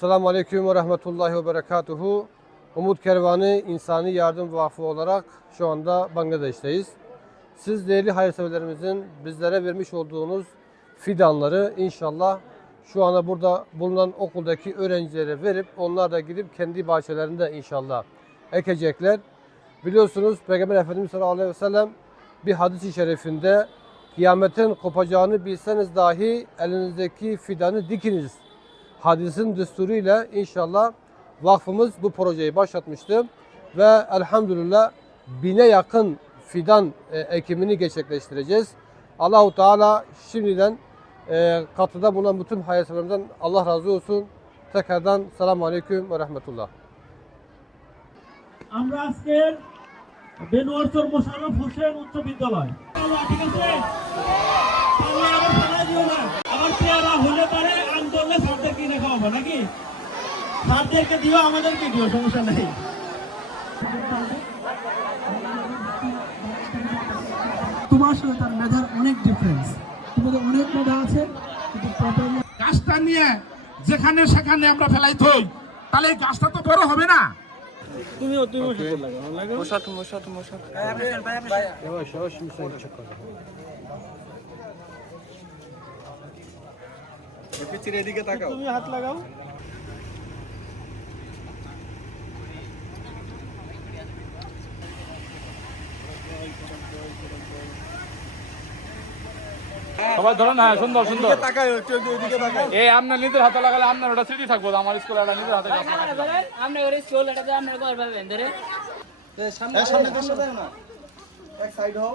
Selamun Aleyküm ve Rahmetullahi ve Berekatuhu. Umut Kervanı İnsani Yardım Vakfı olarak şu anda Bangladeş'teyiz. Siz değerli hayırseverlerimizin bizlere vermiş olduğunuz fidanları inşallah şu anda burada bulunan okuldaki öğrencilere verip onlar da gidip kendi bahçelerinde inşallah ekecekler. Biliyorsunuz Peygamber Efendimiz sallallahu aleyhi ve sellem bir hadis-i şerifinde kıyametin kopacağını bilseniz dahi elinizdeki fidanı dikiniz hadisin düsturuyla inşallah vakfımız bu projeyi başlatmıştı ve elhamdülillah 1000'e yakın fidan ekimini gerçekleştireceğiz. Allahu Teala şimdiden katıda bulunan bütün hayırseverlerimizden Allah razı olsun. Tekrardan selamun aleyküm ve rahmetullah. আমরা আজকের বেনুয়ারচর মোশাররফ হোসেন উচ্চ বিদ্যালয় ঠিক আছে তাহলে আবার ফেলা দিও না আবার পেয়ারা হলে পারে আন্দোলনে স্যারদেরকে কিনে খাওয়াবো নাকি স্যারদেরকে দিও আমাদেরকে দিও সমস্যা নেই তোমার সাথে তার মেধার অনেক ডিফারেন্স তোমাদের অনেক মেধা আছে কিন্তু প্রপারলি গাছটা নিয়ে যেখানে সেখানে আমরা ফেলাই থই তাহলে এই গাছটা তো বড় হবে না। Yavaş yavaş müsaade çok kaldı. তুমি হাত লাগাও সবাই ধরেন, হ্যাঁ, সুন্দর সুন্দর। এই আপনার নিজের হাতে লাগালে আপনার ওটা স্মৃতি থাকবো। আমার স্কুলে একটা নিজের হাতে গাছ লাগাই। আপনি ওর স্কুল এটাতে আপনার ঘর পাবেন ধরে সামনে সামনে এক সাইড হও